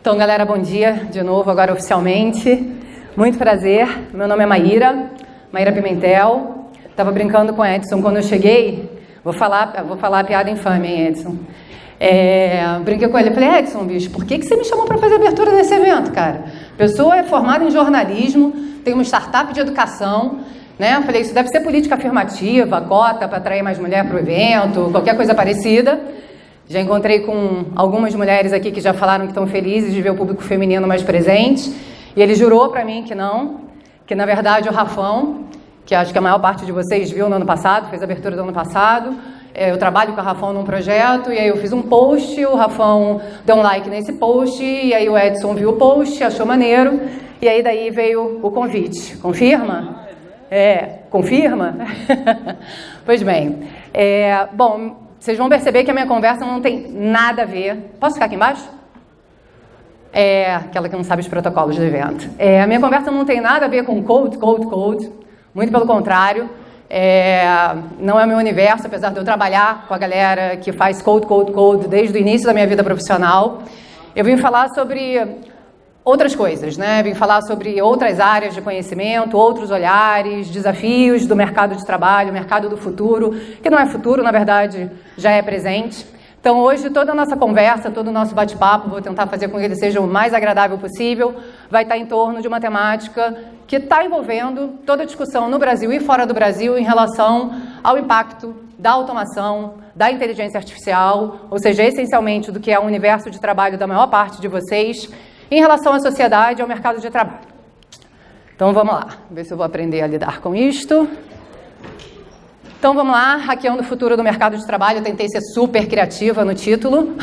Então, galera, bom dia de novo, agora oficialmente. Muito prazer, meu nome é Maíra Pimentel. Estava brincando com o Edson quando eu cheguei. Vou falar a piada infame, hein, Edson? Brinquei com ele, falei, Edson, bicho, por que você me chamou para fazer a abertura desse evento, cara? A pessoa é formada em jornalismo, tem uma startup de educação, né? Eu falei, isso deve ser política afirmativa, cota para atrair mais mulher para o evento, qualquer coisa parecida. Já encontrei com algumas mulheres aqui que já falaram que estão felizes de ver o público feminino mais presente. E ele jurou para mim que não, que na verdade o Rafão, que acho que a maior parte de vocês viu no ano passado, fez a abertura do ano passado, eu trabalho com a Rafão num projeto, e aí eu fiz um post, o Rafão deu um like nesse post, e aí o Edson viu o post, achou maneiro, e aí daí veio o convite. Confirma? Confirma? Pois bem, bom, vocês vão perceber que a minha conversa não tem nada a ver... Posso ficar aqui embaixo? Aquela que não sabe os protocolos do evento. A minha conversa não tem nada a ver com code. Muito pelo contrário. Não é o meu universo, apesar de eu trabalhar com a galera que faz code desde o início da minha vida profissional. Eu vim falar sobre outras coisas, né? Vim falar sobre outras áreas de conhecimento, outros olhares, desafios do mercado de trabalho, mercado do futuro, que não é futuro, na verdade, já é presente. Então, hoje, toda a nossa conversa, todo o nosso bate-papo, vou tentar fazer com que ele seja o mais agradável possível, vai estar em torno de uma temática que está envolvendo toda a discussão no Brasil e fora do Brasil em relação ao impacto da automação, da inteligência artificial, ou seja, essencialmente do que é o universo de trabalho da maior parte de vocês, em relação à sociedade e ao mercado de trabalho. Então, vamos lá, ver se eu vou aprender a lidar com isto. Então, vamos lá, hackeando o futuro do mercado de trabalho. Eu tentei ser super criativa no título,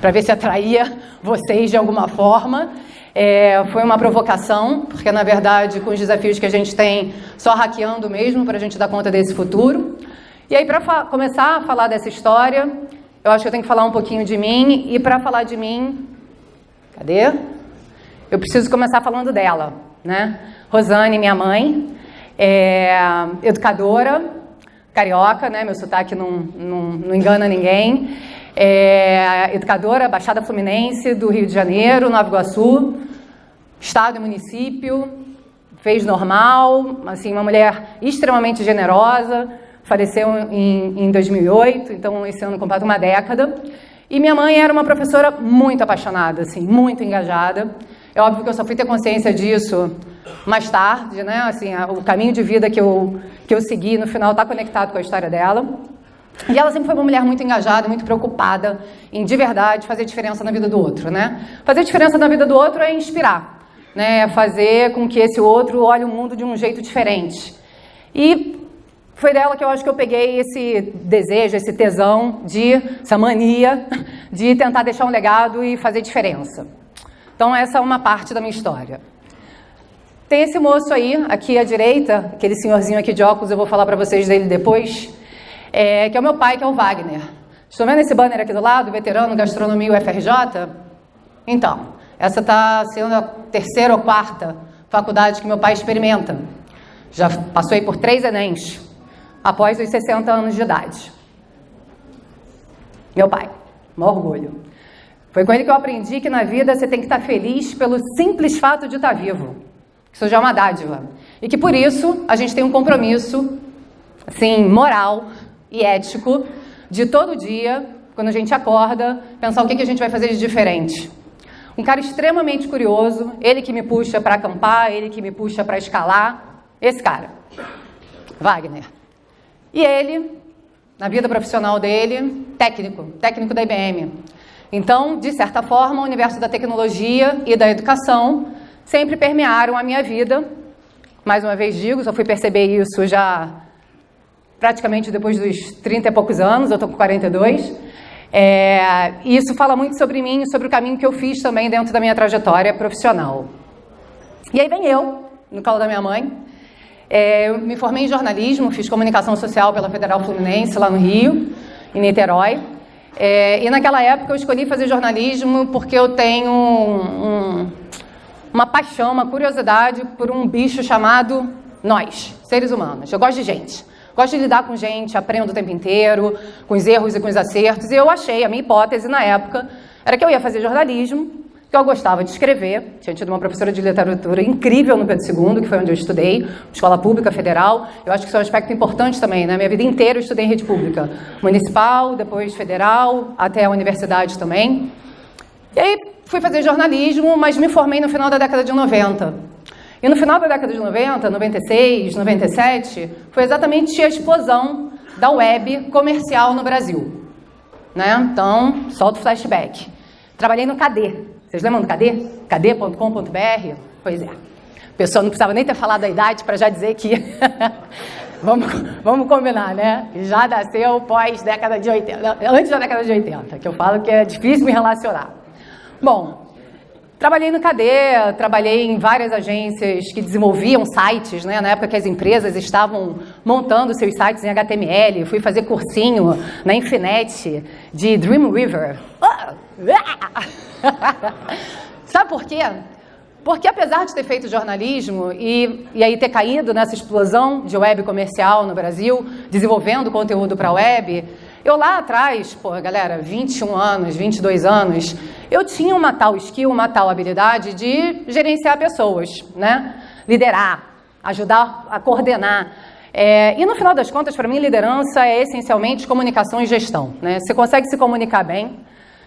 para ver se atraía vocês de alguma forma. Foi uma provocação, porque, na verdade, com os desafios que a gente tem, só hackeando mesmo, para a gente dar conta desse futuro. E aí, para começar a falar dessa história, eu acho que eu tenho que falar um pouquinho de mim, e para falar de mim... Cadê? Eu preciso começar falando dela, né? Rosane, minha mãe, educadora, carioca, né? Meu sotaque não engana ninguém. Educadora, Baixada Fluminense, do Rio de Janeiro, Nova Iguaçu, estado e município, fez normal, assim, uma mulher extremamente generosa, faleceu em 2008, então esse ano completa uma década. E minha mãe era uma professora muito apaixonada, assim, muito engajada. É óbvio que eu só fui ter consciência disso mais tarde, né? Assim, o caminho de vida que eu segui, no final, está conectado com a história dela. E ela sempre foi uma mulher muito engajada, muito preocupada em, de verdade, fazer diferença na vida do outro, né? Fazer diferença na vida do outro é inspirar, né? É fazer com que esse outro olhe o mundo de um jeito diferente. E foi dela que eu acho que eu peguei esse desejo, esse tesão, essa mania de tentar deixar um legado e fazer diferença. Então, essa é uma parte da minha história. Tem esse moço aí, aqui à direita, aquele senhorzinho aqui de óculos, eu vou falar para vocês dele depois, que é o meu pai, que é o Wagner. Estão vendo esse banner aqui do lado, veterano gastronomia UFRJ? Então, essa está sendo a terceira ou quarta faculdade que meu pai experimenta. Já passou aí por 3 ENEMs, após os 60 anos de idade. Meu pai, um orgulho. Foi com ele que eu aprendi que na vida você tem que estar feliz pelo simples fato de estar vivo. Isso já é uma dádiva. E que por isso a gente tem um compromisso, assim, moral e ético, de todo dia, quando a gente acorda, pensar o que a gente vai fazer de diferente. Um cara extremamente curioso, ele que me puxa para acampar, ele que me puxa para escalar, esse cara, Wagner. E ele, na vida profissional dele, técnico da IBM. Então, de certa forma, o universo da tecnologia e da educação sempre permearam a minha vida. Mais uma vez digo, só fui perceber isso já praticamente depois dos 30 e poucos anos, eu estou com 42. E isso fala muito sobre mim e sobre o caminho que eu fiz também dentro da minha trajetória profissional. E aí vem eu, no colo da minha mãe. Eu me formei em jornalismo, fiz comunicação social pela Federal Fluminense, lá no Rio, em Niterói. E naquela época eu escolhi fazer jornalismo porque eu tenho uma paixão, uma curiosidade por um bicho chamado nós, seres humanos. Eu gosto de gente. Gosto de lidar com gente, aprendo o tempo inteiro, com os erros e com os acertos. E eu achei, a minha hipótese na época, era que eu ia fazer jornalismo, que eu gostava de escrever. Tinha tido uma professora de literatura incrível no Pedro II, que foi onde eu estudei, escola pública federal. Eu acho que isso é um aspecto importante também, né? Minha vida inteira eu estudei em rede pública, municipal, depois federal, até a universidade também. E aí fui fazer jornalismo, mas me formei no final da década de 90. E no final da década de 90, 96, 97, foi exatamente a explosão da web comercial no Brasil. Né? Então, solta o flashback. Trabalhei no KD. Vocês lembram do KD? KD.com.br? Pois é. A pessoa não precisava nem ter falado a idade para já dizer que... vamos combinar, né? Já nasceu pós-década de 80, antes da década de 80, que eu falo que é difícil me relacionar. Bom, trabalhei no KD, trabalhei em várias agências que desenvolviam sites, né? Na época que as empresas estavam montando seus sites em HTML, fui fazer cursinho na Infinet de Dreamweaver. Sabe por quê? Porque apesar de ter feito jornalismo e aí ter caído nessa explosão de web comercial no Brasil, desenvolvendo conteúdo para web, eu lá atrás, pô, galera, 21 anos, 22 anos, eu tinha uma tal skill, uma tal habilidade de gerenciar pessoas, né? Liderar, ajudar a coordenar. E no final das contas, para mim, liderança é essencialmente comunicação e gestão, né? Você consegue se comunicar bem,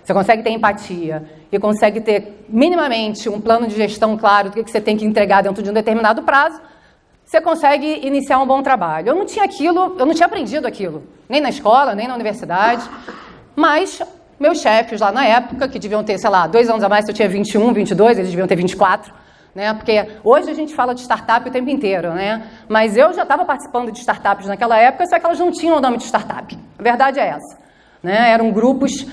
você consegue ter empatia e consegue ter minimamente um plano de gestão claro do que você tem que entregar dentro de um determinado prazo, você consegue iniciar um bom trabalho. Eu não tinha aprendido aquilo, nem na escola, nem na universidade, mas meus chefes lá na época, que deviam ter, sei lá, 2 anos a mais, eu tinha 21, 22, eles deviam ter 24, né? Porque hoje a gente fala de startup o tempo inteiro, né? Mas eu já estava participando de startups naquela época, só que elas não tinham o nome de startup. A verdade é essa, né? Eram grupos,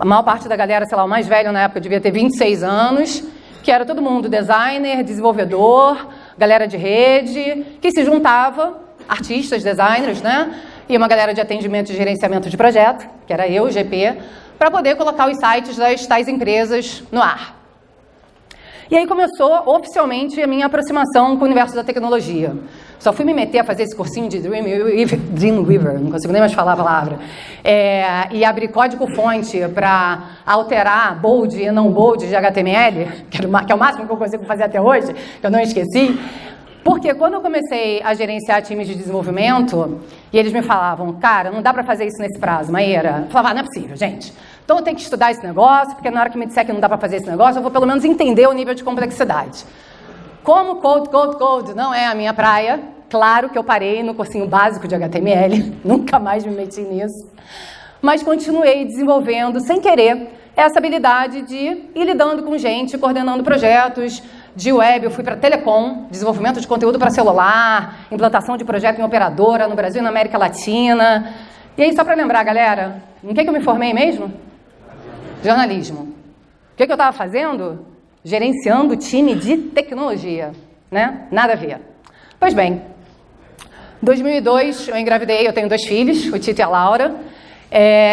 a maior parte da galera, sei lá, o mais velho na época devia ter 26 anos, que era todo mundo designer, desenvolvedor, galera de rede, que se juntava, artistas, designers, né? E uma galera de atendimento e gerenciamento de projeto, que era eu, GP, para poder colocar os sites das tais empresas no ar. E aí começou oficialmente a minha aproximação com o universo da tecnologia. Só fui me meter a fazer esse cursinho de Dreamweaver, não consigo nem mais falar a palavra, e abrir código-fonte para alterar bold e não bold de HTML, que é o máximo que eu consigo fazer até hoje, que eu não esqueci. Porque quando eu comecei a gerenciar times de desenvolvimento, e eles me falavam, cara, não dá para fazer isso nesse prazo, Maíra. Eu falava, não é possível, gente. Então eu tenho que estudar esse negócio, porque na hora que me disser que não dá para fazer esse negócio, eu vou pelo menos entender o nível de complexidade. Como code não é a minha praia, claro que eu parei no cursinho básico de HTML, nunca mais me meti nisso, mas continuei desenvolvendo, sem querer, essa habilidade de ir lidando com gente, coordenando projetos. De web, eu fui para telecom, desenvolvimento de conteúdo para celular, implantação de projeto em operadora no Brasil e na América Latina. E aí, só para lembrar, galera, em que eu me formei mesmo? Jornalismo. O que eu estava fazendo? Gerenciando time de tecnologia, né? Nada a ver. Pois bem, em 2002 eu engravidei, eu tenho 2 filhos, o Tito e a Laura,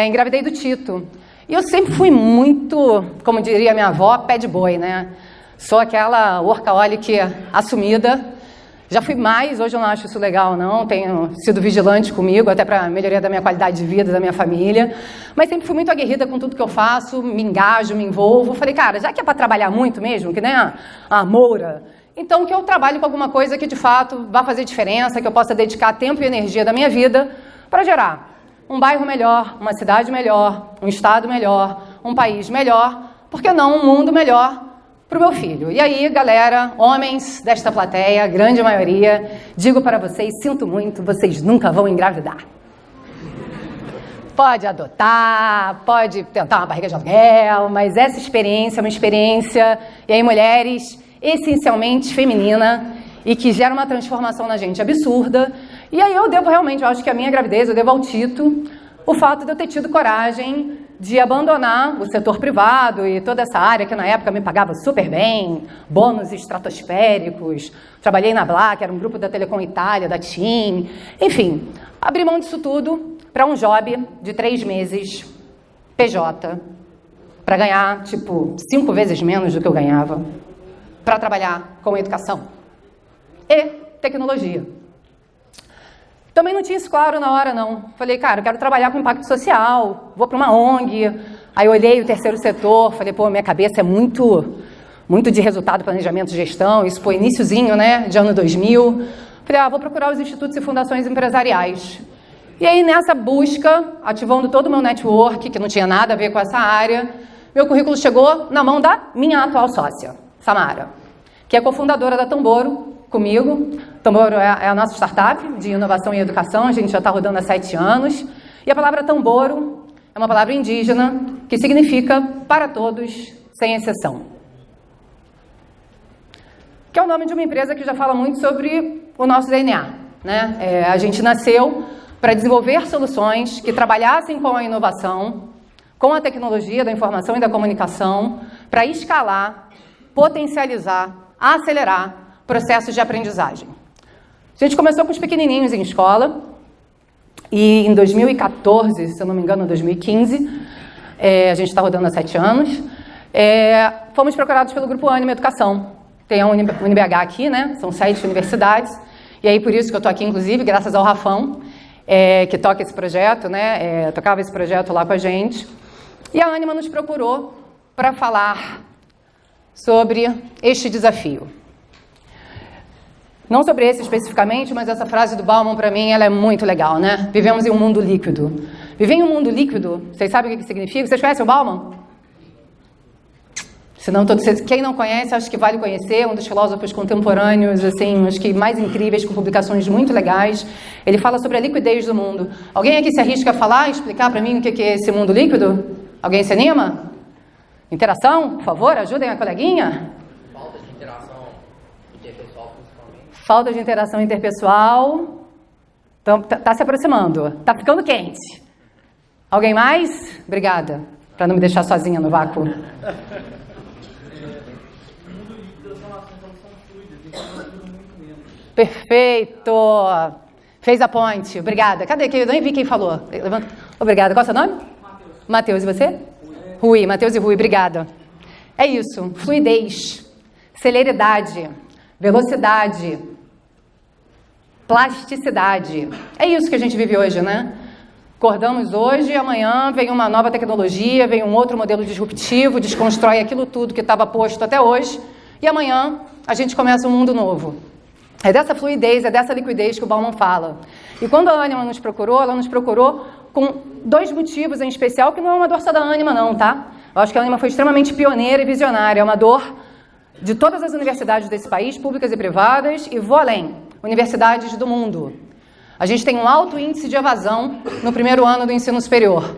engravidei do Tito. E eu sempre fui muito, como diria minha avó, pé de boi, né? Sou aquela workaholic assumida. Já fui mais, hoje eu não acho isso legal, não. Tenho sido vigilante comigo, até para melhoria da minha qualidade de vida, da minha família. Mas sempre fui muito aguerrida com tudo que eu faço, me engajo, me envolvo. Falei, cara, já que é para trabalhar muito mesmo, que nem a Moura, então que eu trabalhe com alguma coisa que de fato vá fazer diferença, que eu possa dedicar tempo e energia da minha vida para gerar um bairro melhor, uma cidade melhor, um estado melhor, um país melhor, por que não um mundo melhor para o meu filho. E aí, galera, homens desta plateia, grande maioria, digo para vocês, sinto muito, vocês nunca vão engravidar. Pode adotar, pode tentar uma barriga de aluguel, mas essa experiência é uma experiência, e aí, mulheres, essencialmente feminina, e que gera uma transformação na gente absurda. E aí eu devo realmente, eu acho que a minha gravidez, eu devo ao Tito, o fato de eu ter tido coragem de abandonar o setor privado e toda essa área que na época me pagava super bem, bônus estratosféricos, trabalhei na Black, era um grupo da Telecom Itália, da TIM, enfim, abri mão disso tudo para um job de 3 meses, PJ, para ganhar, tipo, 5 vezes menos do que eu ganhava, para trabalhar com educação e tecnologia. Também não tinha isso claro na hora, não. Falei, cara, eu quero trabalhar com impacto social, vou para uma ONG, Aí eu olhei o terceiro setor, falei, pô, minha cabeça é muito de resultado, planejamento, gestão, isso foi iniciozinho, né, de ano 2000. Falei, vou procurar os institutos e fundações empresariais. E aí, nessa busca, ativando todo o meu network, que não tinha nada a ver com essa área, meu currículo chegou na mão da minha atual sócia, Samara, que é cofundadora da Tamboro, comigo. Tamboro é a nossa startup de inovação e educação, a gente já está rodando há 7 anos. E a palavra Tamboro é uma palavra indígena que significa para todos, sem exceção. Que é o nome de uma empresa que já fala muito sobre o nosso DNA, né? A gente nasceu para desenvolver soluções que trabalhassem com a inovação, com a tecnologia da informação e da comunicação, para escalar, potencializar, acelerar processos de aprendizagem. A gente começou com os pequenininhos em escola e em 2014, se eu não me engano, 2015, a gente está rodando há 7 anos, fomos procurados pelo Grupo Ânima Educação. Tem a UniBH aqui, né? São 7 universidades, e aí por isso que eu estou aqui, inclusive, graças ao Rafão, que toca esse projeto, né? Tocava esse projeto lá com a gente. E a Ânima nos procurou para falar sobre este desafio. Não sobre esse especificamente, mas essa frase do Bauman, para mim, ela é muito legal, né? Vivemos em um mundo líquido. Viver em um mundo líquido, vocês sabem o que significa? Vocês conhecem o Bauman? Senão, quem não conhece, acho que vale conhecer, um dos filósofos contemporâneos, assim, acho que mais incríveis, com publicações muito legais. Ele fala sobre a liquidez do mundo. Alguém aqui se arrisca a falar, explicar para mim o que é esse mundo líquido? Alguém se anima? Interação, por favor, ajudem a coleguinha. Falta de interação interpessoal, principalmente. Falta de interação interpessoal. Então, tá se aproximando. Tá ficando quente. Alguém mais? Obrigada. Para não me deixar sozinha no vácuo. Perfeito. Fez a ponte. Obrigada. Cadê? Eu nem vi quem falou. Levanta. Obrigada. Qual é o seu nome? Matheus. E você? Rui. Matheus e Rui. Obrigada. É isso. Fluidez, celeridade, velocidade, plasticidade. É isso que a gente vive hoje, né? Acordamos hoje e amanhã vem uma nova tecnologia, vem um outro modelo disruptivo, desconstrói aquilo tudo que estava posto até hoje e amanhã a gente começa um mundo novo. É dessa fluidez, é dessa liquidez que o Bauman fala. E quando a Ânima nos procurou, ela nos procurou com 2 motivos em especial, que não é uma dor só da Ânima não, tá? Eu acho que a Ânima foi extremamente pioneira e visionária, é uma dor de todas as universidades desse país, públicas e privadas, e vou além, universidades do mundo. A gente tem um alto índice de evasão no primeiro ano do ensino superior.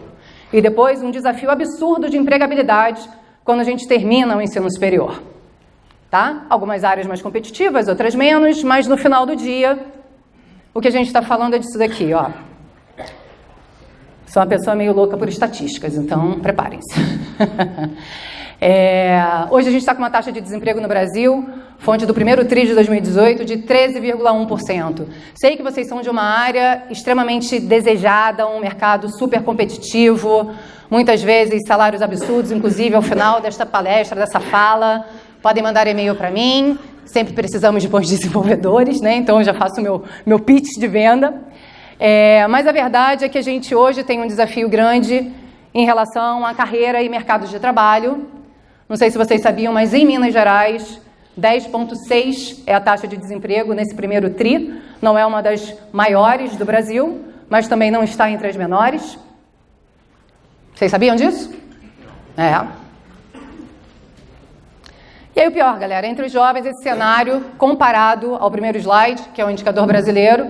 E depois um desafio absurdo de empregabilidade quando a gente termina o ensino superior. Tá? Algumas áreas mais competitivas, outras menos, mas no final do dia, o que a gente está falando é disso daqui, ó. Sou uma pessoa meio louca por estatísticas, então preparem-se. Hoje a gente está com uma taxa de desemprego no Brasil, fonte do primeiro TRI de 2018, de 13,1%. Sei que vocês são de uma área extremamente desejada, um mercado super competitivo, muitas vezes salários absurdos, inclusive ao final desta palestra, dessa fala, podem mandar e-mail para mim, sempre precisamos de bons desenvolvedores, né? Então eu já faço meu pitch de venda. Mas a verdade é que a gente hoje tem um desafio grande em relação à carreira e mercados de trabalho. Não sei se vocês sabiam, mas em Minas Gerais, 10,6% é a taxa de desemprego nesse primeiro TRI. Não é uma das maiores do Brasil, mas também não está entre as menores. Vocês sabiam disso? E aí o pior, galera, entre os jovens, esse cenário comparado ao primeiro slide, que é o indicador brasileiro,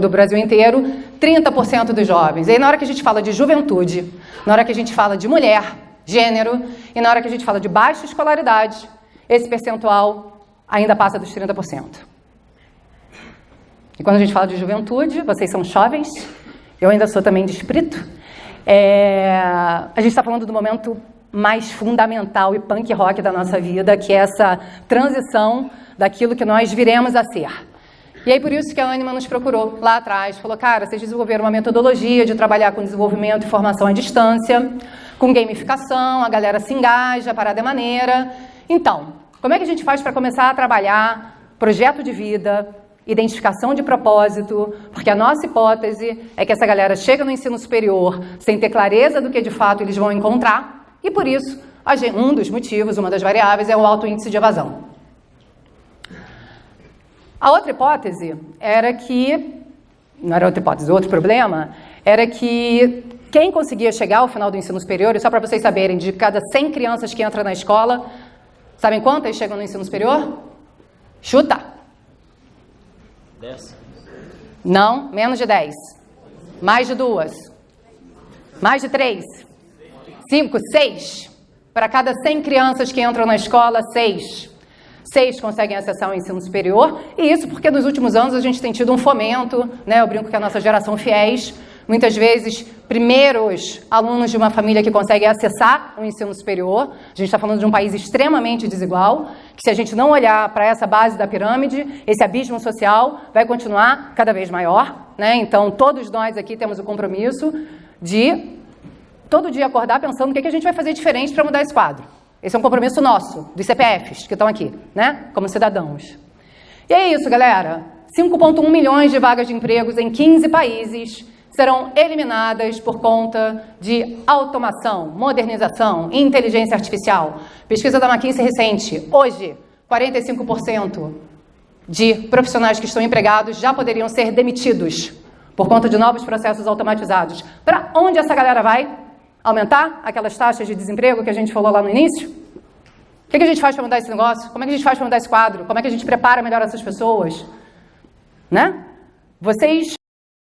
do Brasil inteiro, 30% dos jovens. E aí na hora que a gente fala de juventude, na hora que a gente fala de mulher, gênero, e na hora que a gente fala de baixa escolaridade, esse percentual ainda passa dos 30%. E quando a gente fala de juventude, vocês são jovens, eu ainda sou também de espírito, a gente está falando do momento mais fundamental e punk rock da nossa vida, que é essa transição daquilo que nós viremos a ser. E aí por isso que a Ânima nos procurou lá atrás, falou, cara, vocês desenvolveram uma metodologia de trabalhar com desenvolvimento e formação à distância, com gamificação, a galera se engaja, a parada é maneira. Então, como é que a gente faz para começar a trabalhar projeto de vida, identificação de propósito, porque a nossa hipótese é que essa galera chega no ensino superior sem ter clareza do que de fato eles vão encontrar, e por isso, um dos motivos, uma das variáveis, é o alto índice de evasão. A outra hipótese era que, não era outra hipótese, outro problema, era que quem conseguia chegar ao final do ensino superior, e só para vocês saberem, de cada 100 crianças que entram na escola, sabem quantas chegam no ensino superior? Chuta! 10. Não, menos de 10. Mais de 2. Mais de 3. 5, 6. Para cada 100 crianças que entram na escola, 6 conseguem acessar o ensino superior. E isso porque nos últimos anos a gente tem tido um fomento, né? Eu brinco que a nossa geração fiéis, muitas vezes, primeiros alunos de uma família que consegue acessar o ensino superior. A gente está falando de um país extremamente desigual, que se a gente não olhar para essa base da pirâmide, esse abismo social vai continuar cada vez maior, né? Então, todos nós aqui temos o compromisso de todo dia acordar pensando o que a gente vai fazer diferente para mudar esse quadro. Esse é um compromisso nosso, dos CPFs que estão aqui, né? Como cidadãos. E é isso, galera. 5,1 milhões de vagas de empregos em 15 países serão eliminadas por conta de automação, modernização, inteligência artificial. Pesquisa da McKinsey recente. Hoje, 45% de profissionais que estão empregados já poderiam ser demitidos por conta de novos processos automatizados. Para onde essa galera vai? Aumentar aquelas taxas de desemprego que a gente falou lá no início? O que a gente faz para mudar esse negócio? Como é que a gente faz para mudar esse quadro? Como é que a gente prepara melhor essas pessoas? Né? Vocês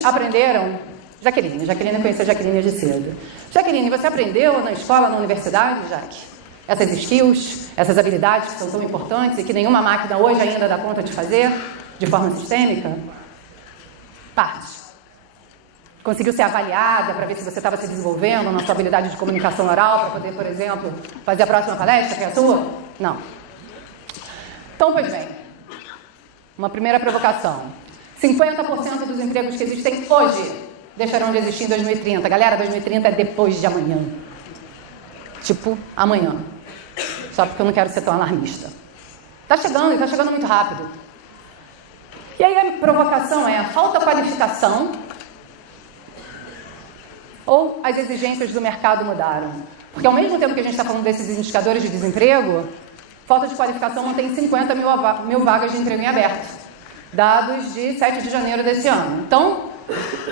aprenderam... Jaqueline conhece a Jaqueline de cedo. Jaqueline, você aprendeu na escola, na universidade, Jaque? Essas skills, essas habilidades que são tão importantes e que nenhuma máquina hoje ainda dá conta de fazer de forma sistêmica? Parte. Conseguiu ser avaliada para ver se você estava se desenvolvendo na sua habilidade de comunicação oral para poder, por exemplo, fazer a próxima palestra, que é a sua? Não. Então, pois bem, uma primeira provocação. 50% dos empregos que existem hoje deixarão de existir em 2030. Galera, 2030 é depois de amanhã. Tipo, amanhã. Só porque eu não quero ser tão alarmista. Está chegando, e está chegando muito rápido. E aí a provocação é: falta qualificação ou as exigências do mercado mudaram? Porque ao mesmo tempo que a gente está falando desses indicadores de desemprego, falta de qualificação mantém 50 mil vagas de emprego em aberto. Dados de 7 de janeiro desse ano. Então,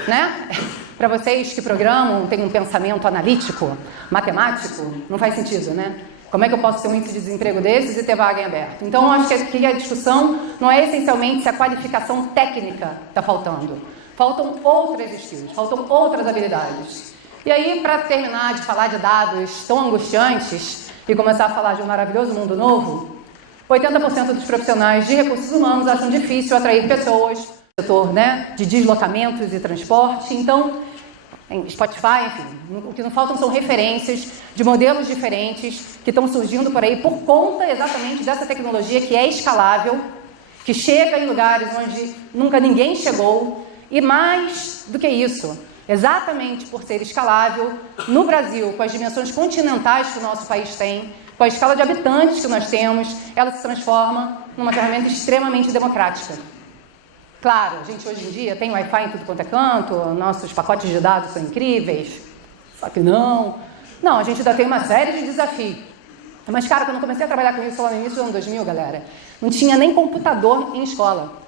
né, para vocês que programam, têm um pensamento analítico, matemático, não faz sentido, né? Como é que eu posso ter um índice de desemprego desses e ter vaga em aberto? Então, eu acho que aqui a discussão não é essencialmente se a qualificação técnica está faltando. Faltam outras skills, faltam outras habilidades. E aí, para terminar de falar de dados tão angustiantes e começar a falar de um maravilhoso mundo novo, 80% dos profissionais de recursos humanos acham difícil atrair pessoas no setor, né, de deslocamentos e transporte. Então, em Spotify, enfim, o que não faltam são referências de modelos diferentes que estão surgindo por aí por conta exatamente dessa tecnologia que é escalável, que chega em lugares onde nunca ninguém chegou. E mais do que isso, exatamente por ser escalável, no Brasil, com as dimensões continentais que o nosso país tem, com a escala de habitantes que nós temos, ela se transforma numa ferramenta extremamente democrática. Claro, a gente hoje em dia tem Wi-Fi em tudo quanto é canto, nossos pacotes de dados são incríveis, só que não, a gente ainda tem uma série de desafios. Mas, cara, quando eu comecei a trabalhar com isso lá no início do ano 2000, galera, não tinha nem computador em escola.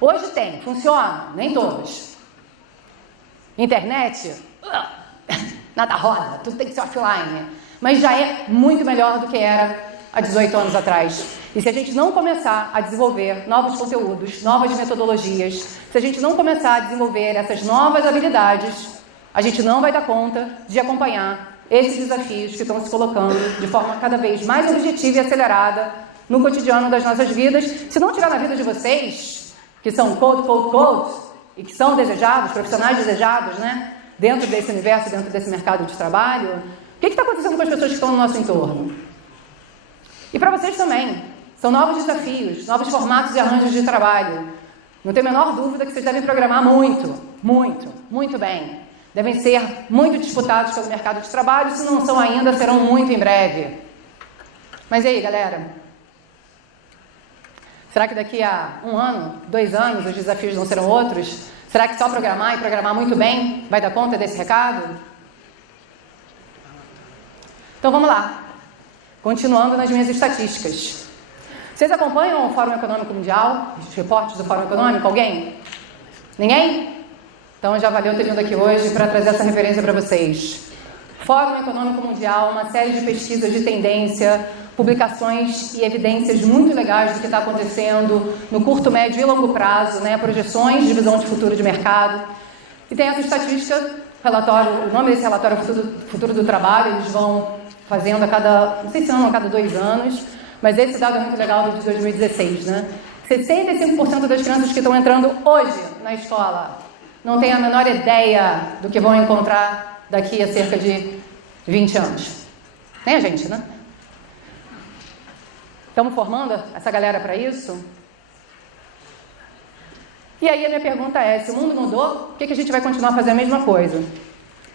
Hoje tem, funciona, nem todos. Internet, nada roda, tudo tem que ser offline. Mas já é muito melhor do que era há 18 anos atrás. E se a gente não começar a desenvolver novos conteúdos, novas metodologias, se a gente não começar a desenvolver essas novas habilidades, a gente não vai dar conta de acompanhar esses desafios que estão se colocando de forma cada vez mais objetiva e acelerada no cotidiano das nossas vidas. Se não tiver na vida de vocês, que são code, e que são desejados, profissionais desejados, né, dentro desse universo, dentro desse mercado de trabalho, o que está acontecendo com as pessoas que estão no nosso entorno? E para vocês também, são novos desafios, novos formatos e arranjos de trabalho. Não tenho a menor dúvida que vocês devem programar muito bem. Devem ser muito disputados pelo mercado de trabalho, se não são ainda, serão muito em breve. Mas e aí, galera? Será que daqui a 1 ano, 2 anos, os desafios não serão outros? Será que só programar e programar muito bem vai dar conta desse recado? Então vamos lá. Continuando nas minhas estatísticas. Vocês acompanham o Fórum Econômico Mundial? Os reportes do Fórum Econômico? Alguém? Ninguém? Então já valeu ter vindo aqui hoje para trazer essa referência para vocês. Fórum Econômico Mundial, uma série de pesquisas de tendência, publicações e evidências muito legais do que está acontecendo no curto, médio e longo prazo, né? Projeções de visão de futuro de mercado. E tem essa estatística, relatório, o nome desse relatório é Futuro do Trabalho, eles vão fazendo a cada, não sei se a cada 2 anos, mas esse dado é muito legal, do de 2016, né? 65% das crianças que estão entrando hoje na escola não têm a menor ideia do que vão encontrar daqui a cerca de 20 anos. Nem a gente, né? Estamos formando essa galera para isso? E aí a minha pergunta é, se o mundo mudou, por que a gente vai continuar fazendo a mesma coisa?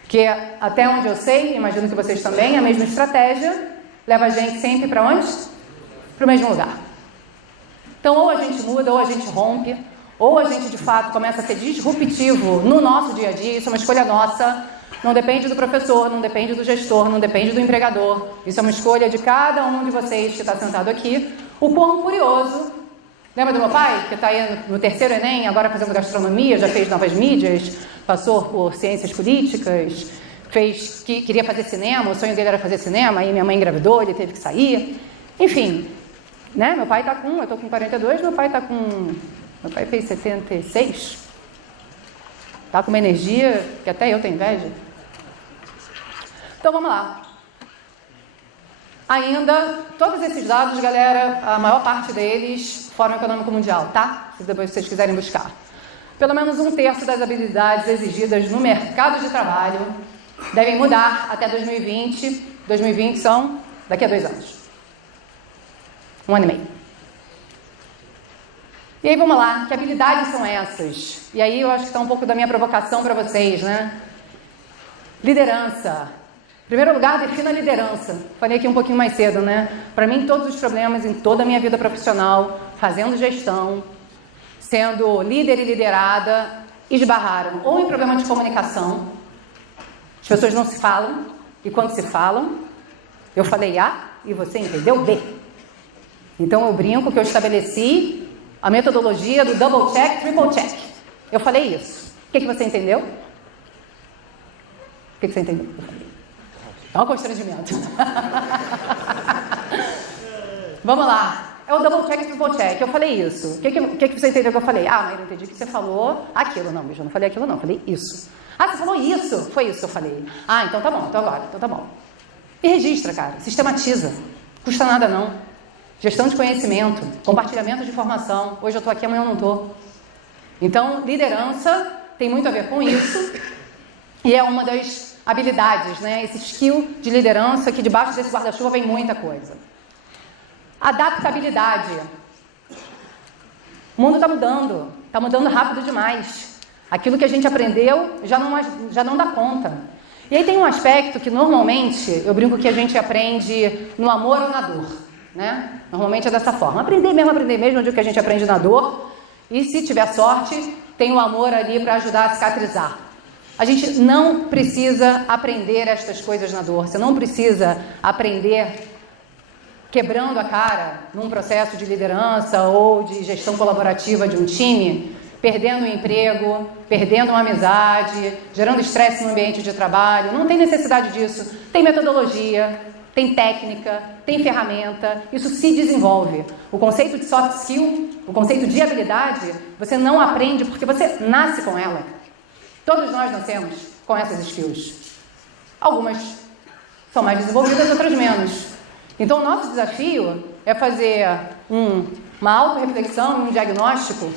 Porque até onde eu sei, imagino que vocês também, a mesma estratégia leva a gente sempre para onde? Para o mesmo lugar. Então ou a gente muda, ou a gente rompe, ou a gente de fato começa a ser disruptivo no nosso dia a dia, isso é uma escolha nossa, não depende do professor, não depende do gestor, não depende do empregador, isso é uma escolha de cada um de vocês que está sentado aqui. O quão curioso, lembra do meu pai, que está aí no 3º Enem, agora fazendo gastronomia, já fez novas mídias, passou por ciências políticas, queria fazer cinema, o sonho dele era fazer cinema, aí minha mãe engravidou, ele teve que sair, enfim, né? Meu pai está com, eu estou com 42, meu pai fez 76, está com uma energia que até eu tenho inveja. Então vamos lá. Ainda, todos esses dados, galera, a maior parte deles, Fórum Econômico Mundial, tá? Se depois vocês quiserem buscar. Pelo menos 1/3 das habilidades exigidas no mercado de trabalho devem mudar até 2020. 2020 são daqui a 2 anos. 1 ano e meio. E aí vamos lá, que habilidades são essas? E aí eu acho que está um pouco da minha provocação para vocês, né? Liderança. Em primeiro lugar, defina a liderança. Falei aqui um pouquinho mais cedo, né? Para mim, todos os problemas em toda a minha vida profissional, fazendo gestão, sendo líder e liderada, esbarraram ou em problema de comunicação. As pessoas não se falam, e quando se falam, eu falei A e você entendeu B. Então eu brinco que eu estabeleci a metodologia do double check, triple check. Eu falei isso. O que você entendeu? O que você entendeu? É um constrangimento. Vamos lá. É o double check, triple check. Eu falei isso. O que você entendeu que eu falei? Ah, mas eu não entendi que você falou aquilo. Não, eu não falei aquilo, não. Eu falei isso. Ah, você falou isso? Foi isso que eu falei. Ah, então tá bom. Então agora. Então tá bom. E registra, cara. Sistematiza. Custa nada, não. Gestão de conhecimento. Compartilhamento de informação. Hoje eu tô aqui, amanhã eu não tô. Então, liderança tem muito a ver com isso. E é uma das habilidades, né? Esse skill de liderança que debaixo desse guarda-chuva vem muita coisa. Adaptabilidade. O mundo está mudando rápido demais. Aquilo que a gente aprendeu já não dá conta. E aí tem um aspecto que normalmente, eu brinco que a gente aprende no amor ou na dor, né? Normalmente é dessa forma. Aprender mesmo, eu digo que a gente aprende na dor. E se tiver sorte, tem o amor ali para ajudar a cicatrizar. A gente não precisa aprender estas coisas na dor. Você não precisa aprender quebrando a cara num processo de liderança ou de gestão colaborativa de um time, perdendo o emprego, perdendo uma amizade, gerando estresse no ambiente de trabalho. Não tem necessidade disso. Tem metodologia, tem técnica, tem ferramenta. Isso se desenvolve. O conceito de soft skill, o conceito de habilidade, você não aprende porque você nasce com ela. Todos nós nascemos com essas skills. Algumas são mais desenvolvidas, outras menos. Então, o nosso desafio é fazer uma autorreflexão, um diagnóstico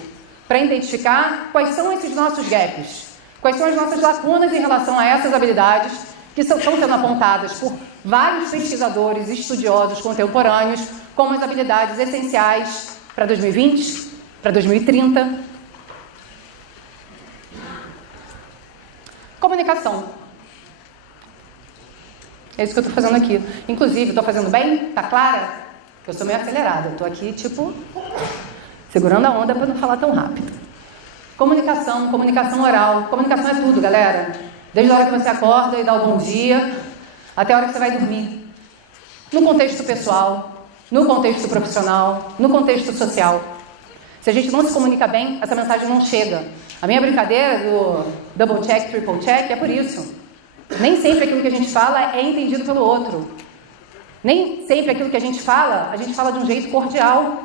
para identificar quais são esses nossos gaps, quais são as nossas lacunas em relação a essas habilidades que estão sendo apontadas por vários pesquisadores e estudiosos contemporâneos como as habilidades essenciais para 2020, para 2030. Comunicação. É isso que eu estou fazendo aqui. Inclusive, estou fazendo bem? Tá clara? Eu sou meio acelerada. Estou aqui, tipo... Segurando a onda para não falar tão rápido. Comunicação oral. Comunicação é tudo, galera. Desde a hora que você acorda e dá o bom dia, até a hora que você vai dormir. No contexto pessoal, no contexto profissional, no contexto social. Se a gente não se comunica bem, essa mensagem não chega. A minha brincadeira do double check, triple check é por isso. Nem sempre aquilo que a gente fala é entendido pelo outro. Nem sempre aquilo que a gente fala de um jeito cordial.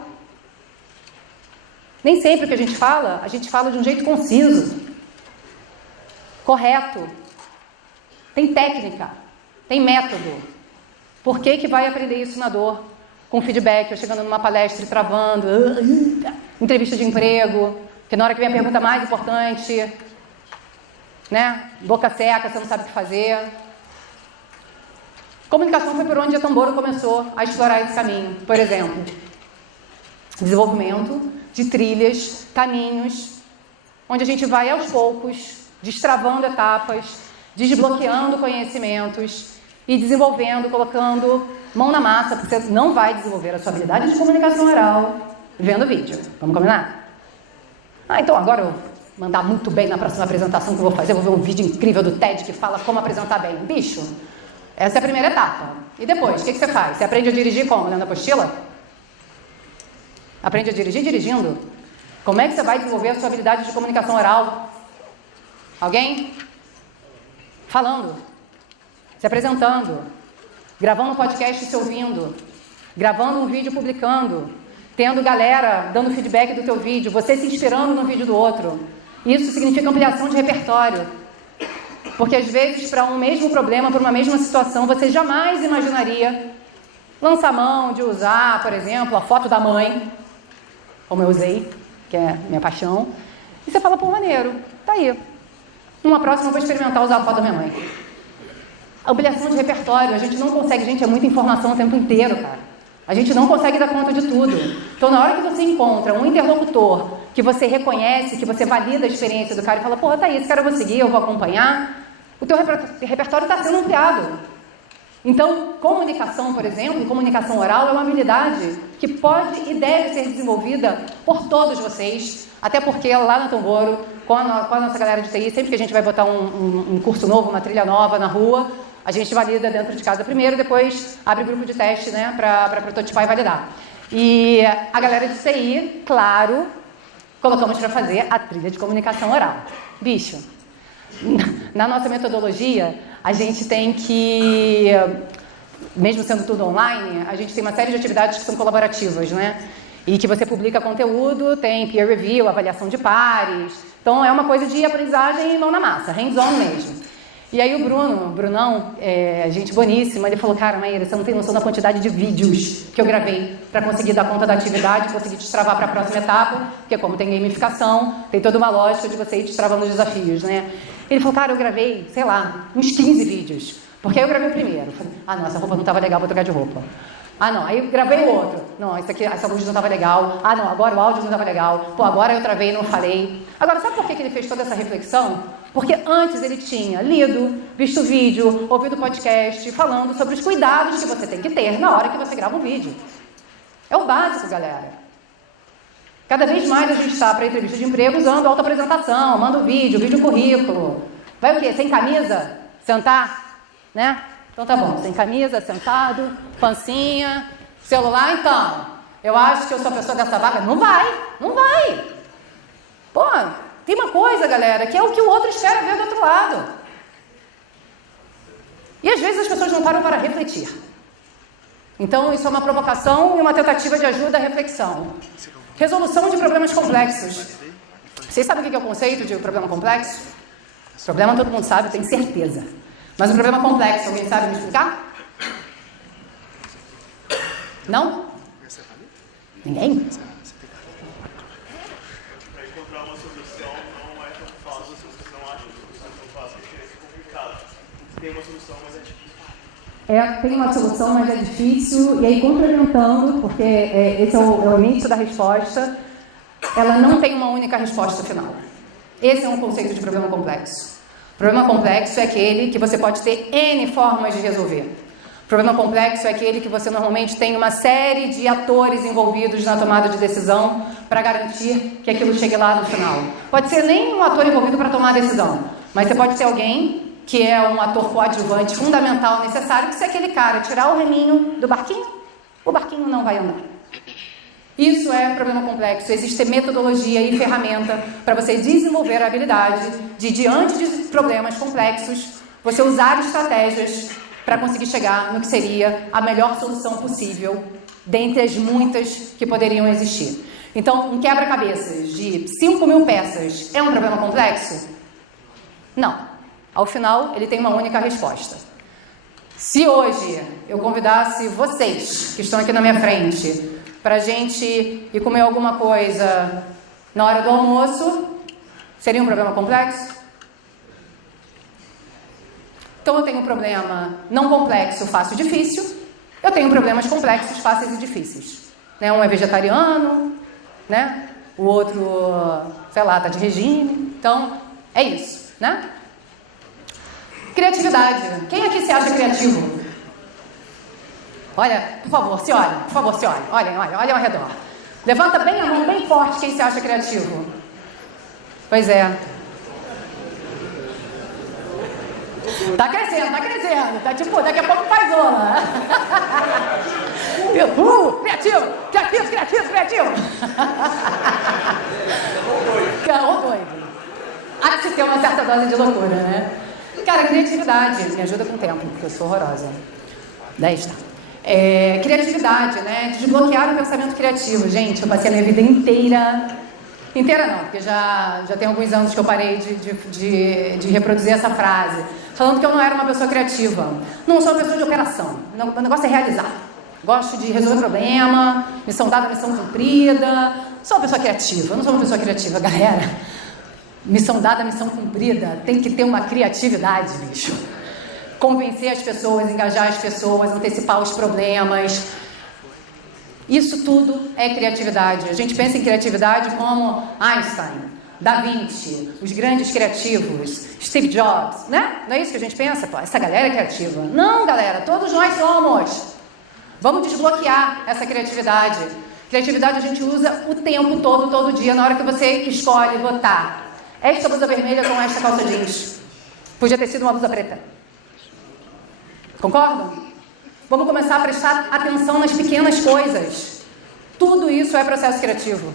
Nem sempre o que a gente fala de um jeito conciso, correto. Tem técnica, tem método. Por que vai aprender isso na dor? Com feedback, eu chegando numa palestra e travando, entrevista de emprego, que na hora que vem a pergunta mais importante, né? Boca seca, você não sabe o que fazer. Comunicação foi por onde a Tamboro começou a explorar esse caminho. Por exemplo, desenvolvimento de trilhas, caminhos, onde a gente vai aos poucos, destravando etapas, desbloqueando conhecimentos e desenvolvendo, colocando mão na massa, porque você não vai desenvolver a sua habilidade de comunicação oral vendo vídeo. Vamos combinar? Então agora eu vou mandar muito bem na próxima apresentação que eu vou fazer, eu vou ver um vídeo incrível do TED que fala como apresentar bem. Bicho, essa é a primeira etapa. E depois, o que você faz? Você aprende a dirigir como? Lendo a apostila? Aprende a dirigir dirigindo? Como é que você vai desenvolver a sua habilidade de comunicação oral? Alguém? Falando, se apresentando, gravando um podcast e se ouvindo, gravando um vídeo e publicando, tendo galera dando feedback do teu vídeo, você se inspirando no vídeo do outro. Isso significa ampliação de repertório. Porque às vezes para um mesmo problema, para uma mesma situação, você jamais imaginaria lançar mão de usar, por exemplo, a foto da mãe, como eu usei, que é minha paixão, e você fala, pô, maneiro, tá aí. Uma próxima eu vou experimentar usar a foto da minha mãe. Ampliação de repertório, a gente não consegue, gente, é muita informação o tempo inteiro, cara. A gente não consegue dar conta de tudo. Então, na hora que você encontra um interlocutor que você reconhece, que você valida a experiência do cara e fala, pô, tá aí, esse cara eu vou seguir, eu vou acompanhar, o teu repertório está sendo ampliado. Então, comunicação, por exemplo, comunicação oral é uma habilidade que pode e deve ser desenvolvida por todos vocês, até porque lá na Tamboro, com a nossa galera de TI, sempre que a gente vai botar um curso novo, uma trilha nova na rua, a gente valida dentro de casa primeiro, depois abre grupo de teste, né, para prototipar e validar. E a galera de TI, claro, colocamos para fazer a trilha de comunicação oral. Bicho, na nossa metodologia, a gente tem que, mesmo sendo tudo online, a gente tem uma série de atividades que são colaborativas, né? E que você publica conteúdo, tem peer review, avaliação de pares. Então, é uma coisa de aprendizagem e mão na massa, hands-on mesmo. E aí o Brunão, gente boníssima, ele falou, cara, Maíra, você não tem noção da quantidade de vídeos que eu gravei para conseguir dar conta da atividade, conseguir destravar para a próxima etapa, porque como tem gamificação, tem toda uma lógica de você ir destravando os desafios, né? Ele falou, cara, eu gravei, sei lá, uns 15 vídeos, porque aí eu gravei o primeiro. Falei, não, essa roupa não estava legal, vou trocar de roupa. Não, aí eu gravei o outro. Não, essa luz não estava legal. Não, agora o áudio não estava legal. Pô, agora eu travei e não falei. Agora, sabe por que ele fez toda essa reflexão? Porque antes ele tinha lido, visto vídeo, ouvido podcast, falando sobre os cuidados que você tem que ter na hora que você grava um vídeo. É o básico, galera. Cada vez mais a gente está para entrevista de emprego usando autoapresentação, manda o vídeo currículo. Vai o quê? Sem camisa? Sentar? Né? Então tá bom, sem camisa, sentado, pancinha, celular, então. Eu acho que eu sou a pessoa dessa vaga. Não vai. Pô, tem uma coisa, galera, que é o que o outro espera ver do outro lado. E às vezes as pessoas não param para refletir. Então isso é uma provocação e uma tentativa de ajuda à reflexão. Resolução de problemas complexos. Vocês sabem o que é o conceito de problema complexo? Problema todo mundo sabe, tenho certeza. Mas um problema complexo, alguém sabe me explicar? Não? Ninguém? Para encontrar uma solução não é tão fácil se você não acha que a solução é tão fácil, porque é complicado. Tem uma solução, mas é difícil. Tem uma solução, mas é difícil. E aí, complementando, porque esse é o início da resposta, ela não tem uma única resposta final. Esse é um conceito de problema complexo. Problema complexo é aquele que você pode ter N formas de resolver. Problema complexo é aquele que você normalmente tem uma série de atores envolvidos na tomada de decisão para garantir que aquilo chegue lá no final. Pode ser nem um ator envolvido para tomar a decisão, mas você pode ter alguém que é um ator coadjuvante fundamental, necessário, que se aquele cara tirar o reminho do barquinho, o barquinho não vai andar. Isso é problema complexo. Existe metodologia e ferramenta para você desenvolver a habilidade de, diante de problemas complexos, você usar estratégias para conseguir chegar no que seria a melhor solução possível, dentre as muitas que poderiam existir. Então, um quebra-cabeças de 5.000 peças é um problema complexo? Não. Ao final, ele tem uma única resposta. Se hoje eu convidasse vocês, que estão aqui na minha frente, para a gente ir comer alguma coisa na hora do almoço, seria um problema complexo? Então eu tenho um problema não complexo, fácil e difícil. Eu tenho problemas complexos, fáceis e difíceis. Né? Um é vegetariano, né? O outro, sei lá, está de regime. Então, é isso, né? Criatividade. Quem aqui se acha criativo? Olha, por favor, se olhem. Por favor, se olhem. Olhem ao redor. Levanta bem a mão, bem forte, quem se acha criativo. Pois é. Tá crescendo. Tá tipo, daqui a pouco faz zona. Criativo. Ou doido. Há de se ter uma certa dose de loucura, né? Cara, criatividade. Me ajuda com o tempo, porque eu sou horrorosa. Daí está. Criatividade, né? Desbloquear o pensamento criativo. Gente, eu passei a minha vida inteira não, porque já tem alguns anos que eu parei de reproduzir essa frase, falando que eu não era uma pessoa criativa. Não sou uma pessoa de operação. O negócio é realizar. Gosto de resolver problema, missão dada, missão cumprida. Sou uma pessoa criativa. Eu não sou uma pessoa criativa, galera. Missão dada, missão cumprida. Tem que ter uma criatividade, bicho. Convencer as pessoas, engajar as pessoas, antecipar os problemas. Isso tudo é criatividade. A gente pensa em criatividade como Einstein, Da Vinci, os grandes criativos, Steve Jobs, né? Não é isso que a gente pensa? Pô, essa galera é criativa. Não, galera, todos nós somos. Vamos desbloquear essa criatividade. Criatividade a gente usa o tempo todo dia, na hora que você escolhe botar esta blusa vermelha com esta calça jeans. Podia ter sido uma blusa preta. Concordam? Vamos começar a prestar atenção nas pequenas coisas. Tudo isso é processo criativo.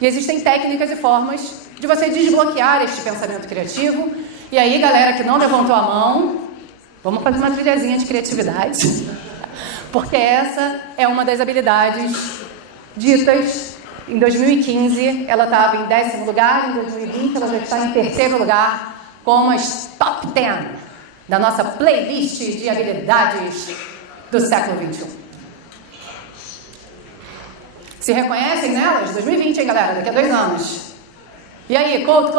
E existem técnicas e formas de você desbloquear este pensamento criativo. E aí, galera que não levantou a mão, vamos fazer uma trilhazinha de criatividade. Porque essa é uma das habilidades ditas em 2015. Ela estava em 10º lugar, em 2020 ela já está em 3º lugar, como as top 10 da nossa playlist de habilidades do século XXI. Se reconhecem nelas? 2020, hein, galera? Daqui a 2 anos. E aí, code.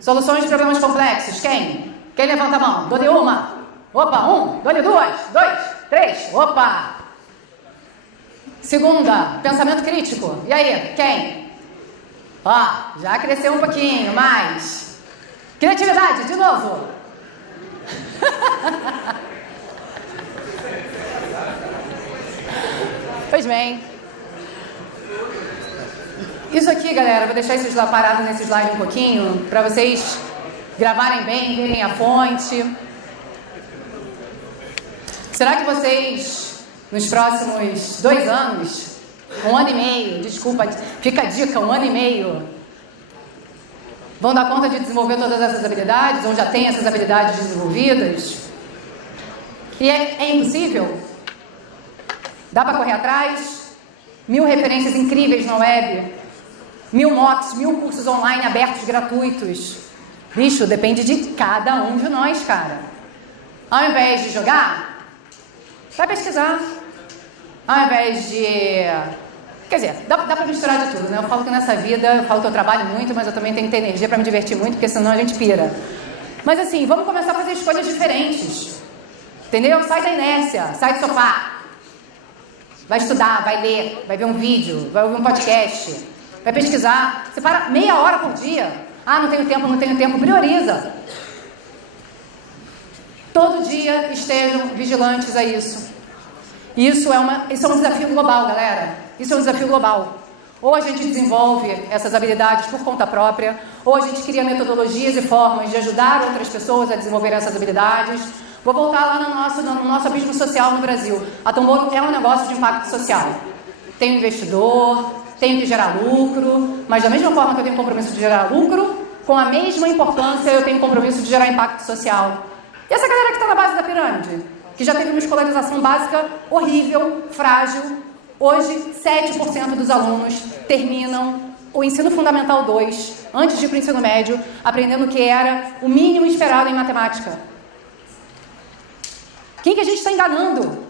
Soluções de problemas complexos. Quem? Quem levanta a mão? Dou-lhe uma. Opa, 1. Dou-lhe 2. 2, 3. Opa. Segunda, pensamento crítico. E aí, quem? Ó, já cresceu um pouquinho, mais. Criatividade, de novo. Pois bem. Isso aqui, galera, vou deixar isso lá parado nesse slide um pouquinho, para vocês gravarem bem, verem a fonte. Será que vocês, nos próximos 2 anos, 1 ano e meio, desculpa, fica a dica, 1 ano e meio, vão dar conta de desenvolver todas essas habilidades, ou já têm essas habilidades desenvolvidas? E é impossível? Dá para correr atrás? 1000 referências incríveis na web, 1000 mocks, 1000 cursos online abertos, gratuitos. Bicho, depende de cada um de nós, cara. Ao invés de jogar, vai pesquisar. Ao invés de... Quer dizer, dá para misturar de tudo, né? Eu falo que nessa vida, eu falo que eu trabalho muito, mas eu também tenho que ter energia para me divertir muito, porque senão a gente pira. Mas assim, vamos começar a fazer escolhas diferentes. Entendeu? Sai da inércia, sai do sofá. Vai estudar, vai ler, vai ver um vídeo, vai ouvir um podcast, vai pesquisar. Você para meia hora por dia. Ah, não tenho tempo, prioriza. todo dia estejam vigilantes a isso. Isso é um desafio global, galera. Isso é um desafio global. Ou a gente desenvolve essas habilidades por conta própria, ou a gente cria metodologias e formas de ajudar outras pessoas a desenvolver essas habilidades. Vou voltar lá no nosso abismo social no Brasil. A Tombolo é um negócio de impacto social. Tem um investidor, tem que gerar lucro, mas da mesma forma que eu tenho compromisso de gerar lucro, com a mesma importância eu tenho compromisso de gerar impacto social. E essa galera que está na base da pirâmide, que já teve uma escolarização básica horrível, frágil, hoje 7% dos alunos terminam o ensino fundamental 2, antes de ir para o ensino médio, aprendendo o que era o mínimo esperado em matemática. Quem que a gente está enganando?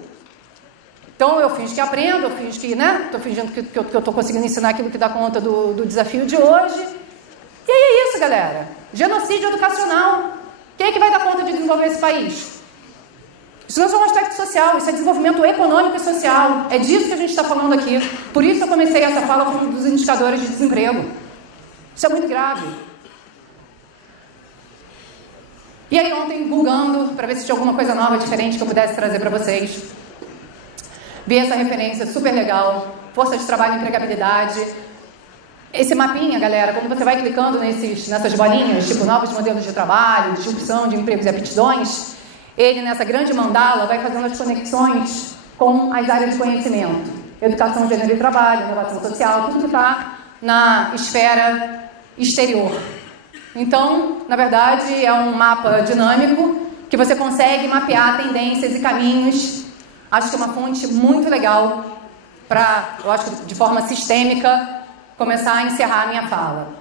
Então eu finjo que aprendo, eu finjo que, né? Estou fingindo que eu estou conseguindo ensinar aquilo que dá conta do desafio de hoje. E aí é isso, galera. Genocídio educação. Quem é que vai dar conta de desenvolver esse país? Isso não é só um aspecto social, isso é desenvolvimento econômico e social. É disso que a gente está falando aqui. Por isso eu comecei essa fala falando dos indicadores de desemprego. Isso é muito grave. E aí ontem, googando, para ver se tinha alguma coisa nova, diferente que eu pudesse trazer para vocês, vi essa referência super legal, força de trabalho e empregabilidade. Esse mapinha, galera, quando você vai clicando nessas bolinhas, tipo novos modelos de trabalho, disrupção de empregos e aptidões, ele, nessa grande mandala, vai fazendo as conexões com as áreas de conhecimento. Educação, gênero e trabalho, inovação social, tudo que está na esfera exterior. Então, na verdade, é um mapa dinâmico que você consegue mapear tendências e caminhos. Acho que é uma fonte muito legal para, eu acho que de forma sistêmica, começar a encerrar a minha fala.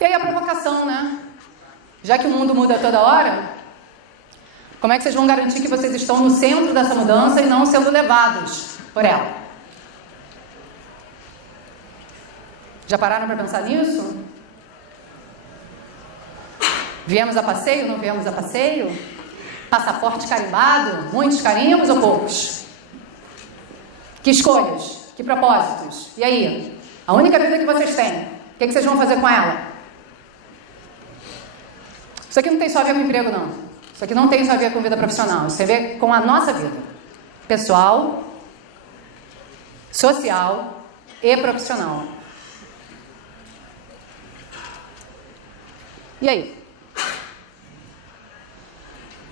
E aí a provocação, né? Já que o mundo muda toda hora, como é que vocês vão garantir que vocês estão no centro dessa mudança e não sendo levados por ela? Já pararam para pensar nisso? Viemos a passeio, não viemos a passeio? Passaporte carimbado? Muitos carimbos ou poucos? Que escolhas? Que propósitos? E aí? A única vida que vocês têm, o que vocês vão fazer com ela? Isso aqui não tem só a ver com emprego, não. Isso aqui não tem só a ver com vida profissional. Isso tem a ver com a nossa vida. Pessoal, social e profissional. E aí?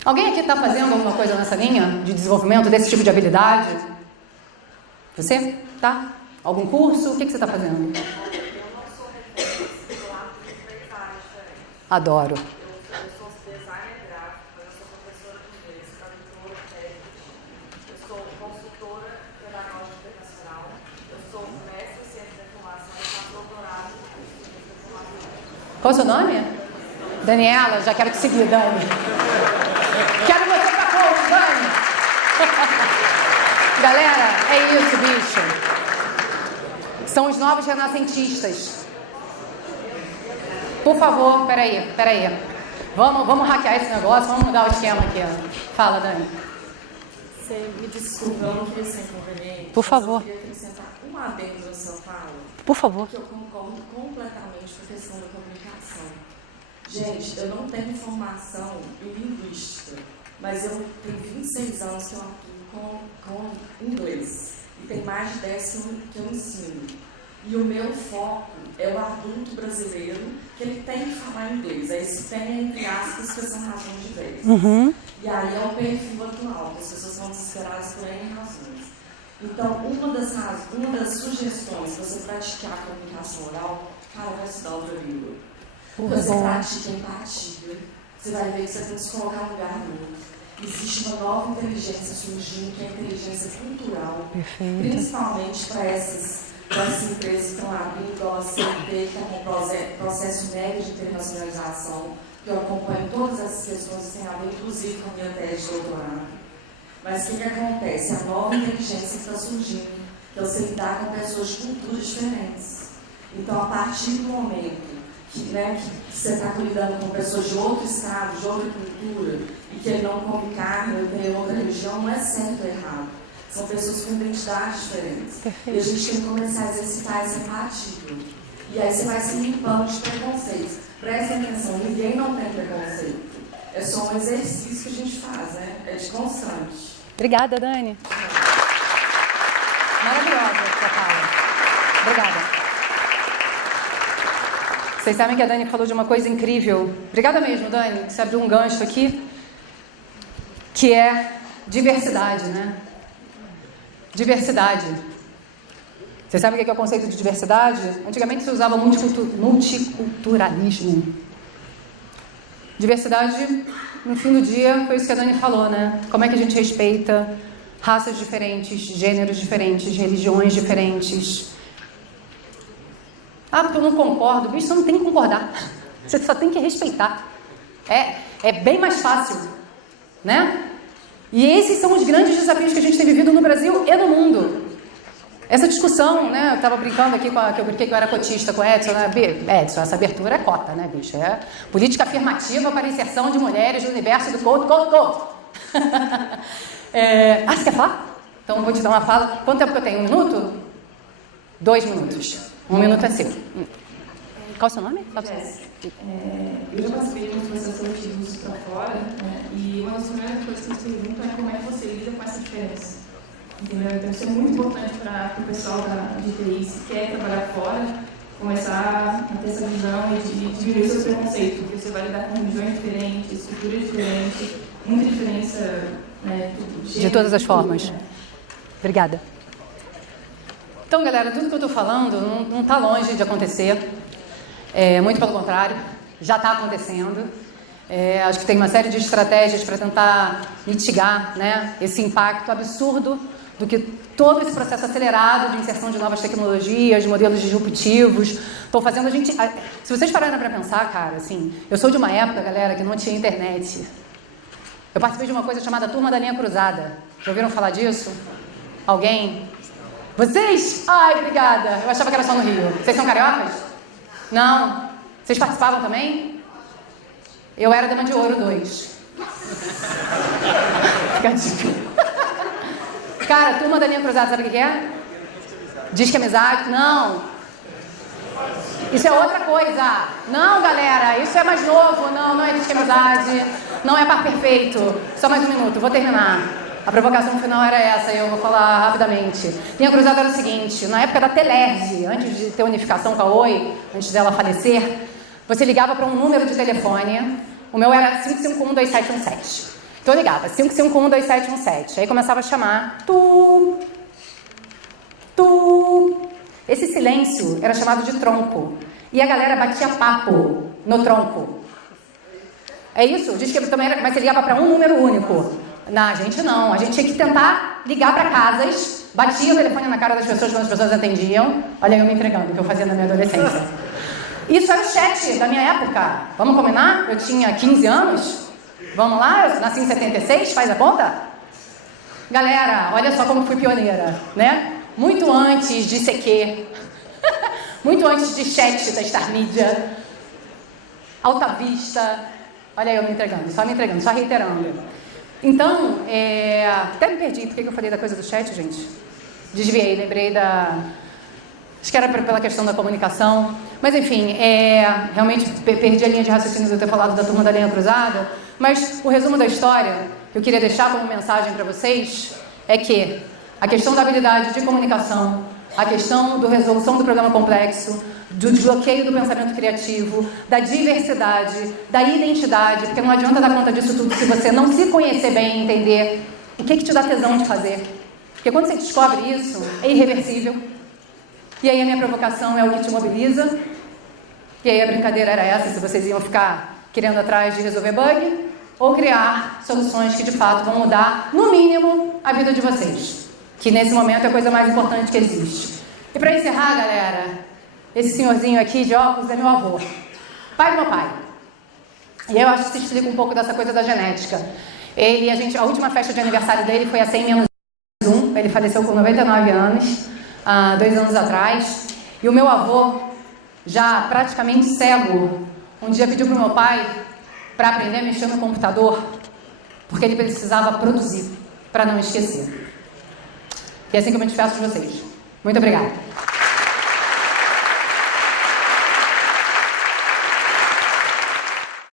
Alguém aqui está fazendo alguma coisa nessa linha de desenvolvimento desse tipo de habilidade? Você? Tá? Algum curso? O que você está fazendo? Adoro. Eu sou designer gráfico, eu sou professora de inglês, tradutora, técnica, eu sou consultora pedagógica internacional, eu sou mestre em ciência da informação e faço doutorado em ciência da informação. Qual é o seu nome? Daniela, já quero te seguir, Dani. Quero você pra coach, Dani. Galera, é isso, bicho. São os novos renascentistas. Por favor, peraí. Vamos hackear esse negócio, vamos mudar o esquema aqui. Fala, Dani. Você me desculpa, eu não queria ser inconveniente. Por favor. Eu queria acrescentar uma adendo na sua fala. Por favor. Que eu concordo completamente com a questão da comunicação. Gente, eu não tenho formação em linguística, mas eu tenho 26 anos que eu atuo com inglês. E tem mais de 10 que eu ensino. E o meu foco é o adulto brasileiro, que ele tem que falar inglês. Aí se tem, entre aspas, que são razões diversas. Uhum. E aí é o perfil atual, que as pessoas são desesperadas por N razões. Então, uma das sugestões, se você praticar a comunicação oral, cara, vai estudar outra língua. Porque você pratica empatia, você vai ver que você tem que se colocar no lugar do outro. Existe uma nova inteligência surgindo, que é a inteligência cultural. Perfeito. Principalmente para essas empresas que estão abrindo, igual a CNT, que é um processo médio de internacionalização, que eu acompanho todas essas questões que têm a ver, inclusive, com a minha tese de doutorado. Mas o que acontece? A nova inteligência que está surgindo, que é você lidar com pessoas de culturas diferentes. Então, a partir do momento que você está lidando com pessoas de outro estado, de outra cultura, e que ele não come carne, ele tem outra religião, não é certo ou errado. São pessoas com identidades diferentes. Perfeito. E a gente tem que começar a exercitar essa empatia. E aí você vai se limpando de preconceitos. Prestem atenção, ninguém não tem preconceito. É só um exercício que a gente faz, né? É de constante. Obrigada, Dani. Maravilhosa essa fala. Obrigada. Vocês sabem que a Dani falou de uma coisa incrível. Obrigada mesmo, Dani, que você abriu um gancho aqui, que é diversidade, né? Diversidade. Vocês sabem o que é o conceito de diversidade? Antigamente se usava multiculturalismo. Diversidade, no fim do dia, foi isso que a Dani falou, né? Como é que a gente respeita raças diferentes, gêneros diferentes, religiões diferentes. Ah, porque eu não concordo. Bicho, você não tem que concordar. Você só tem que respeitar. É bem mais fácil, né? E esses são os grandes desafios que a gente tem vivido no Brasil e no mundo. Essa discussão, né? Eu estava brincando aqui que eu brinquei que eu era cotista com o Edson, né? Edson, essa abertura é cota, né, bicho? É política afirmativa para a inserção de mulheres no universo do code. Você quer falar? Então eu vou te dar uma fala. Quanto tempo que eu tenho? 1 minuto? 2 minutos. 1 minuto é seu. Qual o seu nome? Eu já participei de uns processos seletivos para fora, né? E uma das primeiras coisas que eles perguntam é como é que você lida com essa diferença. Entendeu? Então isso é muito importante para o pessoal de TI, se quer trabalhar fora, começar a ter essa visão e de diminuir seus preconceitos, porque você vai lidar com religiões diferentes, estruturas diferentes, muita diferença, né? De todas as formas. Obrigada. Então, galera, tudo que eu estou falando não está longe de acontecer. Muito pelo contrário, já está acontecendo. Acho que tem uma série de estratégias para tentar mitigar, né, esse impacto absurdo do que todo esse processo acelerado de inserção de novas tecnologias, de modelos disruptivos, estão fazendo a gente... Se vocês pararem para pensar, cara, assim, eu sou de uma época, galera, que não tinha internet. Eu participei de uma coisa chamada Turma da Linha Cruzada. Já ouviram falar disso? Alguém? Vocês? Ai, obrigada. Eu achava que era só no Rio. Vocês são cariocas? Não. Vocês participavam também? Eu era Dama de Ouro 2. Fica a dica. Cara, Turma da Linha Cruzada, sabe o que é? Diz que é amizade? Não. Isso é outra coisa. Não, galera, isso é mais novo. Não é Diz que é amizade. Não é par perfeito. Só mais 1 minuto, vou terminar. A provocação final era essa, eu vou falar rapidamente. Linha Cruzada era o seguinte, na época da Telerge, antes de ter unificação com a Oi, antes dela falecer, você ligava para um número de telefone, o meu era 5512717. Então eu ligava, 5512717, aí começava a chamar, tu. Esse silêncio era chamado de tronco, e a galera batia papo no tronco. É isso? Diz que também era, mas você ligava para um número único. Não, a gente não. A gente tinha que tentar ligar para casas, batia o telefone na cara das pessoas quando as pessoas atendiam. Olha eu me entregando, o que eu fazia na minha adolescência. Isso era o chat da minha época. Vamos combinar? Eu tinha 15 anos. Vamos lá? Eu nasci em 76, faz a conta? Galera, olha só como fui pioneira, né? Muito antes de CQ, muito antes de chat da Star Media, Alta Vista. Olha eu me entregando, só reiterando. Então, até me perdi, por que eu falei da coisa do chat, gente? Desviei, lembrei acho que era pela questão da comunicação, mas enfim, realmente perdi a linha de raciocínio de eu ter falado da Turma da Linha Cruzada, mas o resumo da história que eu queria deixar como mensagem para vocês é que a questão da habilidade de comunicação, a questão da resolução do problema complexo, do desbloqueio do pensamento criativo, da diversidade, da identidade, porque não adianta dar conta disso tudo se você não se conhecer bem e entender o que te dá tesão de fazer. Porque quando você descobre isso, é irreversível. E aí a minha provocação é o que te mobiliza. E aí a brincadeira era essa, se vocês iam ficar querendo atrás de resolver bug, ou criar soluções que de fato vão mudar, no mínimo, a vida de vocês. Que nesse momento é a coisa mais importante que existe. E para encerrar, galera, esse senhorzinho aqui de óculos é meu avô, pai do meu pai. E eu acho que se explica um pouco dessa coisa da genética. A última festa de aniversário dele foi a 100-1, ele faleceu com 99 anos, 2 anos atrás. E o meu avô, já praticamente cego, um dia pediu para o meu pai para aprender a mexer no computador, porque ele precisava produzir, para não esquecer. E é assim que eu me despeço de vocês. Muito obrigada.